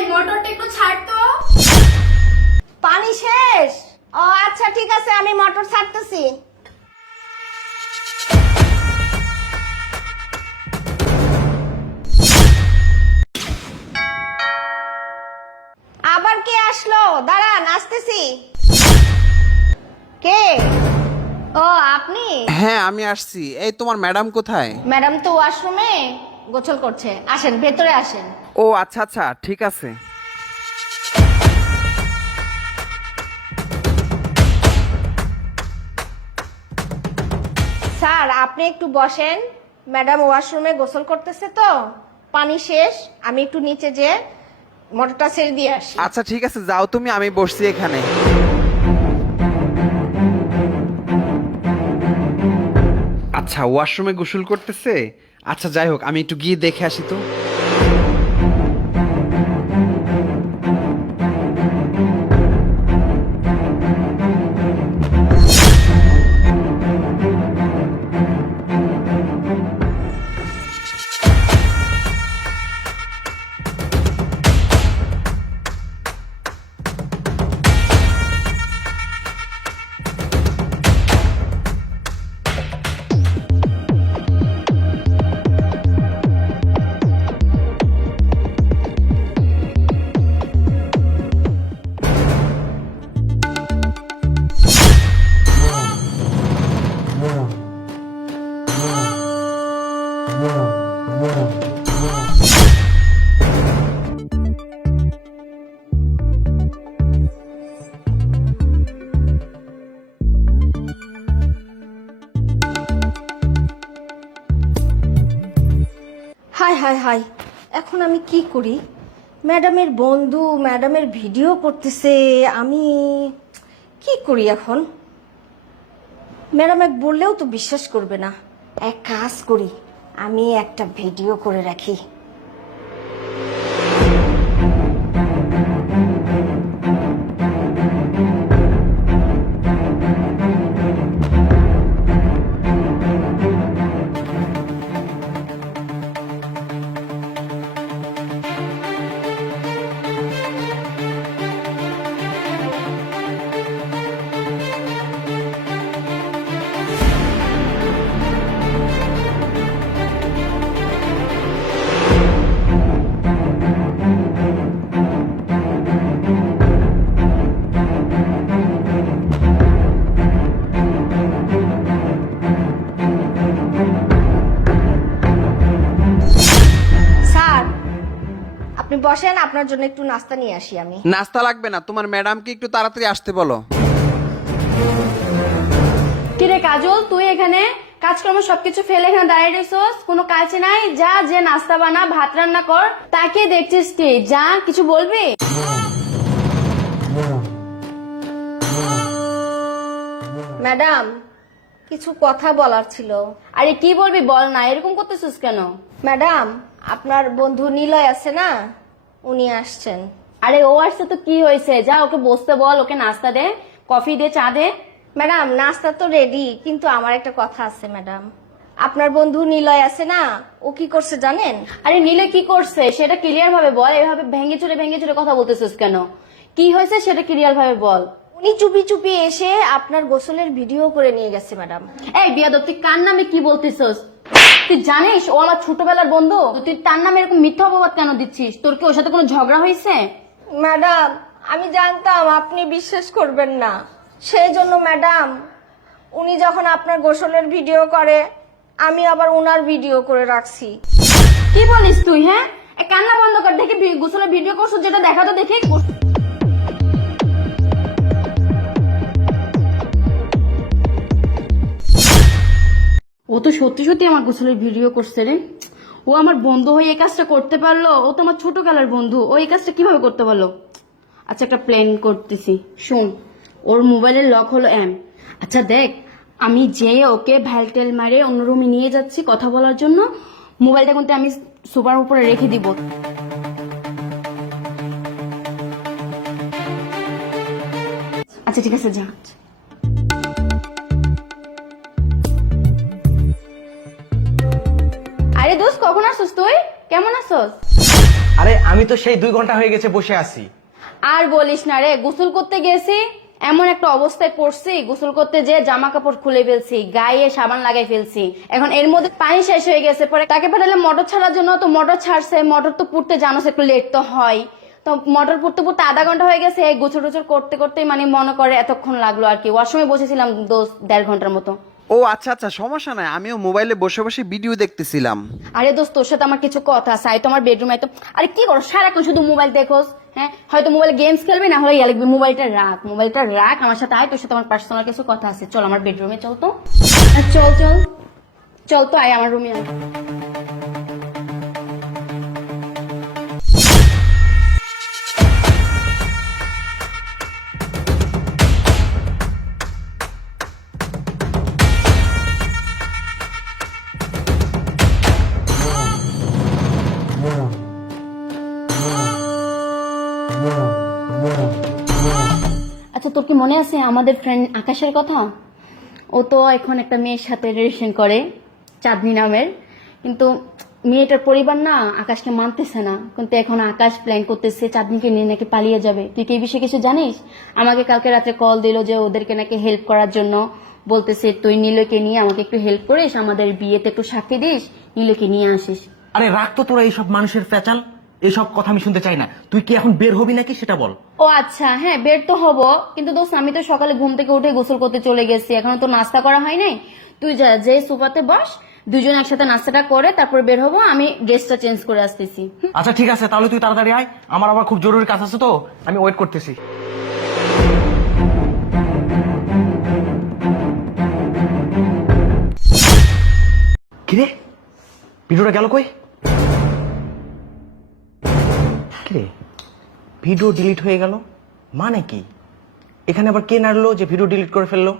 এই মোটরটা একটু ছাড় তো। পানি শেষ। ও আচ্ছা ঠিক আছে, আমি মোটর ছাড়তেছি। আবার কে আসলো? দাঁড়ান, আসতেছি। কে? ও আপনি? হ্যাঁ আমি আসছি। এই তোমার ম্যাডাম কোথায়? ম্যাডাম তো ওয়াশরুমে গোসল করছে। আসেন ভেতরে আসেন। ও আচ্ছা আচ্ছা ঠিক আছে। স্যার আপনি একটু বসেন, ম্যাডাম ওয়াশরুমে গোসল করতেছে তো পানি শেষ, আমি একটু নিচে যে মোটরটা ছেড়ে দিয়ে আসি। আচ্ছা ঠিক আছে যাও তুমি, আমি বসছি এখানে। আচ্ছা ওয়াশরুমে গোসল করতেছে। আচ্ছা যাই হোক, আমি একটু গিয়ে দেখে আসি তো। হাই হাই হাই, এখন আমি কি করি? ম্যাডামের বন্ধু ম্যাডামের ভিডিও করতেছে, আমি কি করি এখন? ম্যাডাম এক বললেও তো বিশ্বাস করবে না। এক কাজ করি, আমি একটা ভিডিও করে রাখি। স্যার আপনি বসেন, আপনার জন্য একটু নাস্তা নিয়ে আসি আমি। নাস্তা লাগবে না, তোমার ম্যাডামকে একটু তাড়াতাড়ি আসতে বলো। কিরে কাজল, তুই এখানে কাজকর্ম সবকিছু ফেলে এখানে দাঁড়িয়ে রইছস? কোনো কাজ নাই? যা, যে নাস্তা বানা, ভাত রান্না কর। তাকে দেখছিস তুই, যা কিছু বলবি? ম্যাডাম কিছু কথা বলার ছিল। আরে কি বলবি বল না, এরকম করতেছিস কেন? ম্যাডাম আপনার বন্ধু নিলয় আছে না, উনি আসছেন। আরে ও আসছে তো কি হয়েছে, যা ওকে বসতে বল, ওকে নাস্তা দে, কফি দে, চা দে। ম্যাডাম নাস্তা তো রেডি, কিন্তু আমার একটা কথা আছে ম্যাডাম। আপনার বন্ধু নিলয় আছে না, ও কি করছে জানেন? আরে নীলে কি করছে সেটা ক্লিয়ার ভাবে বল, এভাবে ভেঙে চুরে কথা বলতেছিস কেন? কি হয়েছে সেটা ক্লিয়ার ভাবে বল। উনি চুপি চুপি এসে আপনার গোসলের ভিডিও করে নিয়ে গেছে ম্যাডাম। এই বিয়াদব, তুই কার নামে কি বলতেছিস? তুই জানিস ও আমার ছোটবেলার বন্ধু, তুই তার নামে এরকম মিথ্যা অপবাদ কেন দিচ্ছিস? তোর কি ওর সাথে কোনো ঝগড়া হয়েছে? ম্যাডাম আমি জানতাম আপনি বিশ্বাস করবেন না, সেই জন্য ম্যাডাম উনি যখন আপনার গোসলের ভিডিও করে, আমি আবার ওনার ভিডিও করে রাখছি। কি বলিস তুই? হ্যাঁ, কান্না বন্ধ কর, দেখে গোসলের ভিডিও করছো যেটা দেখা তো দেখে। ও তো সত্যি সত্যি আমার গোসলের ভিডিও করছে রে। ও আমার বন্ধু হয়ে এই কাজটা করতে পারলো? ও তো আমার ছোটবেলার বন্ধু, ও এই কাজটা কিভাবে করতে পারলো? আচ্ছা একটা প্ল্যান করতেছি, শোন। ওর মোবাইলের লক হলো এম। আচ্ছা দেখ, আমি যে ওকে ভ্যালটেল মারে অন্য রুমে নিয়ে যাচ্ছি কথা বলার জন্য, মোবাইলটা কিন্তু আমি সোফার উপরে রেখে দিব। আচ্ছা ঠিক আছে, যা। আরে দোস্ত, কখন আসছিস তুই? কেমন আছস? আরে আমি তো সেই 2 ঘন্টা হয়ে গেছে বসে আছি। আর বলিস না রে, গোসল করতে গেছি, এমন একটা অবস্থায় পড়ছি, গোসল করতে যে জামা কাপড় খুলে ফেলছি, গায়ে সাবান লাগাই ফেলছি, এখন এর মধ্যে পানি শেষ হয়ে গেছে। পরে তাকে পাঠালে মোটর ছাড়ার জন্য, তো মোটর ছাড়ছে, মোটর তো পুড়তে জানো একটু লেট তো হয়, তো মোটর পুড়তে পুড়তে আধা ঘন্টা হয়ে গেছে। গোছল টোছল করতে করতে মানে মনে করে এতক্ষণ লাগলো আর কি। ওয়াশরুমে বসেছিলাম 1.5 ঘন্টার মতো। ও আচ্ছা আচ্ছা, সমস্যা নাই, আমিও মোবাইলে বসে বসে ভিডিও দেখতেছিলাম। আরে দোস্ত, তোর সাথে আমার কিছু কথা আছে, আয় তো আমার বেডরুমে। তো আরে কি করো সারাক্ষণ শুধু মোবাইল দেখোস? হ্যাঁ, হয়তো মোবাইলে গেমস খেলবি, না হলে ইয়া লিখবি। মোবাইলটা রাখ, আমার সাথে আয়, তোর সাথে আমার পার্সোনাল কিছু কথা আছে। চল আমার বেডরুমে চল তো। চল চল চল তো, আয় আমার রুমে আয়। আচ্ছা, তোর কি মনে আছে আমাদের ফ্রেন্ড আকাশের কথা? ও তো এখন একটা মেয়ের সাথে রিলেশন করে, চাঁদনি নামের। কিন্তু মেয়েটার পরিবার না আকাশকে মানতেছে না, কিন্তু এখন আকাশ প্ল্যান করতেছে চাঁদনিকে নিয়ে নাকি পালিয়ে যাবে। তুই কি এই বিষয়ে কিছু জানিস? আমাকে কালকে রাত্রে কল দিল যে ওদেরকে নাকি হেল্প করার জন্য, বলতেছে তুই নীলকে নিয়ে আমাকে একটু হেল্প করিস, আমাদের বিয়েতে একটু সাক্ষী দিস, নীলকে নিয়ে আসিস। আরে রাখ তো তোরা এইসব মানুষের পেঁচাল, এইসব কথা আমি শুনতে চাই না। তুই কি এখন বের হবি নাকি সেটা বল। ও আচ্ছা, হ্যাঁ বের তো হবো, কিন্তু দোস্ত আমি তো সকালে ঘুম থেকে উঠে গোসল করতে চলে গেছি, এখনো তো নাস্তা করা হয় নাই। তুই যা, যে সোফাতে বস, দুজন একসাথে নাস্তাটা করে তারপর বের হবো। আমি ড্রেসটা চেঞ্জ করে আসতেছি। আচ্ছা ঠিক আছে, তাহলে তুই তাড়াতাড়ি আয়, আমার আবার খুব জরুরি কাজ আছে তো, আমি ওয়েট করতেছি। কিরে, ভিডিওটা গেল কই? কিরে, ভিডিও ডিলিট হয়ে গেল মানে কি? এখানে আবার কে নাড়লো যে ভিডিও ডিলিট করে ফেললো?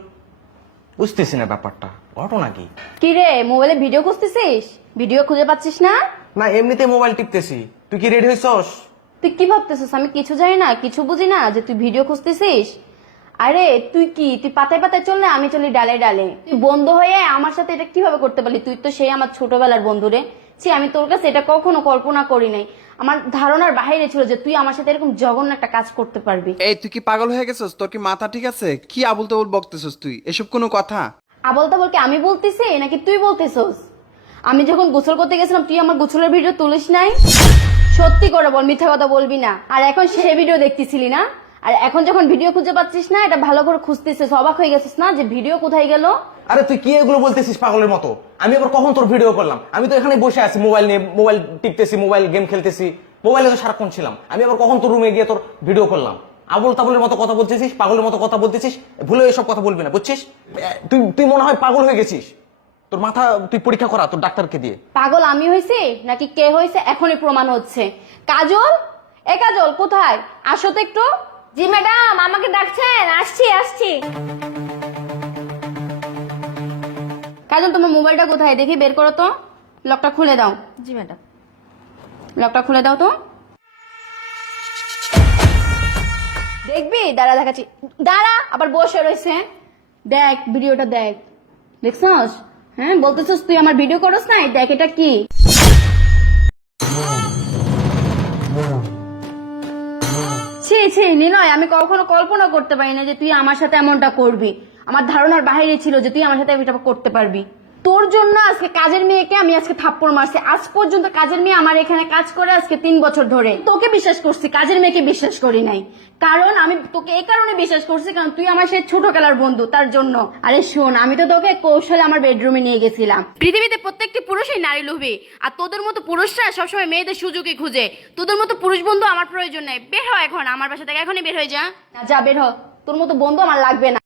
বুঝতেছি না ব্যাপারটা, ঘটনা কি? কি রে, মোবাইলে ভিডিও খুঁজতেছিস? ভিডিও খুঁজে পাচ্ছিস না? না, এমনিতে মোবাইল টিপতেছি। তুই কি রেডি হইছস? তুই কি ভাবতেছিস আমি কিছু জানি না, কিছু বুঝি না যে তুই ভিডিও খুঁজতেছিস? আরে তুই পাতায় পাতায় চল না, আমি চলি ডালে ডালে। তুই বন্ধু হয়ে আমার সাথে এটা কিভাবে করতে পারলি? তুই তো সেই আমার ছোটবেলার বন্ধু রে। আমি তোর কাছে এটা কখনো কল্পনা করি নাই, আমার ধারণার বাইরে ছিল যে তুই আমার সাথে এরকম জঘন্য একটা কাজ করতে পারবি। এই তুই কি পাগল হয়ে গেছিস? তোর কি মাথা ঠিক আছে? কি আবুল তাবুল বকতেছিস তুই? এসব কোনো কথা? আবল তাবল কি আমি বলতেছি নাকি তুই বলতেছস? আমি যখন গোসল করতে গেছিলাম তুই আমার গোসলের ভিডিও তুলিস নাই? সত্যি করে বল, মিথ্যা কথা বলবি না। আর এখন সে ভিডিও দেখতেছিলি না, আর এখন যখন ভিডিও খুঁজে পাচ্ছিস না, এটা ভালো করে খুঁজতেছিস, অবাক হয়ে গেছিস না যে ভিডিও কোথায় গেল? আরে তুই কি এগুলো বলতেছিস পাগলের মতো? আমি আবার কখন তোর ভিডিও করলাম? আমি তো এখানে বসে আছি, মোবাইল নিয়ে মোবাইল টিপতেছি, মোবাইল গেম খেলতেছি, মোবাইলে তো সারাক্ষণ ছিলাম। আমি আবার কখন তোর রুমে গিয়ে তোর ভিডিও করলাম? আবল তাবলের মতো কথা বলতেছিস, পাগলের মতো কথা বলতেছিস, ভুলে এসব কথা বলবি না, বুঝছিস? তুই তুই মনে হয় পাগল হয়ে গেছিস। তোর মাথা তুই পরীক্ষা করা তোর ডাক্তারকে দিয়ে। পাগল আমি হয়েছি নাকি কে হয়েছে এখনই প্রমাণ হচ্ছে। কাজল, এ কাজল কোথায়? আসো তো একটু। জি ম্যাডাম, আমাকে ডাকছেন? আসছি আসছি। কাজল তোমার মোবাইলটা কোথায় দেখি, বের করো তো, লকটা খুলে দাও। জি ম্যাডাম। লকটা খুলে দাও তো। দেখবি, দাঁড়া দেখাচ্ছি, দাঁড়া। আবার বসে রয়েছে, দেখ ভিডিওটা দেখ। দেখছস? হ্যাঁ বলতেছস তুই আমার ভিডিও করস নাই, দেখ এটা কি। ছি নিলয়, আমি কখনো কল্পনা করতে পারি না যে তুই আমার সাথে এমনটা করবি। আমার ধারণার বাইরে ছিল যে তুই আমার সাথে এটা করতে পারবি। তোর জন্য আজকে কাজের মেয়েকে আমি আজকে থাপ্পড় মারছি। আজ পর্যন্ত কাজের মেয়ে আমার এখানে কাজ করে আজকে 3 বছর ধরে। তোকে বিশ্বাস করছি, কাজের মেয়েকে বিশ্বাস করি নাই। কারণ আমি তোকে এই কারণে বিশ্বাস করছি, কারণ তুই আমার সেই ছোটবেলার বন্ধু, তার জন্য। আরে শোন, আমি তো তোকে কৌশলে আমার বেডরুমে নিয়ে গেছিলাম। পৃথিবীতে প্রত্যেকটি পুরুষই নারী লোভী, আর তোদের মতো পুরুষরা সবসময় মেয়েদের সুযোগই খুঁজে। তোদের মতো পুরুষ বন্ধু আমার প্রয়োজন নেই। বের হ এখন আমার বাসা থেকে, এখনই বের হয়ে যা। যা বের হ, তোর মতো বন্ধু আমার লাগবে না।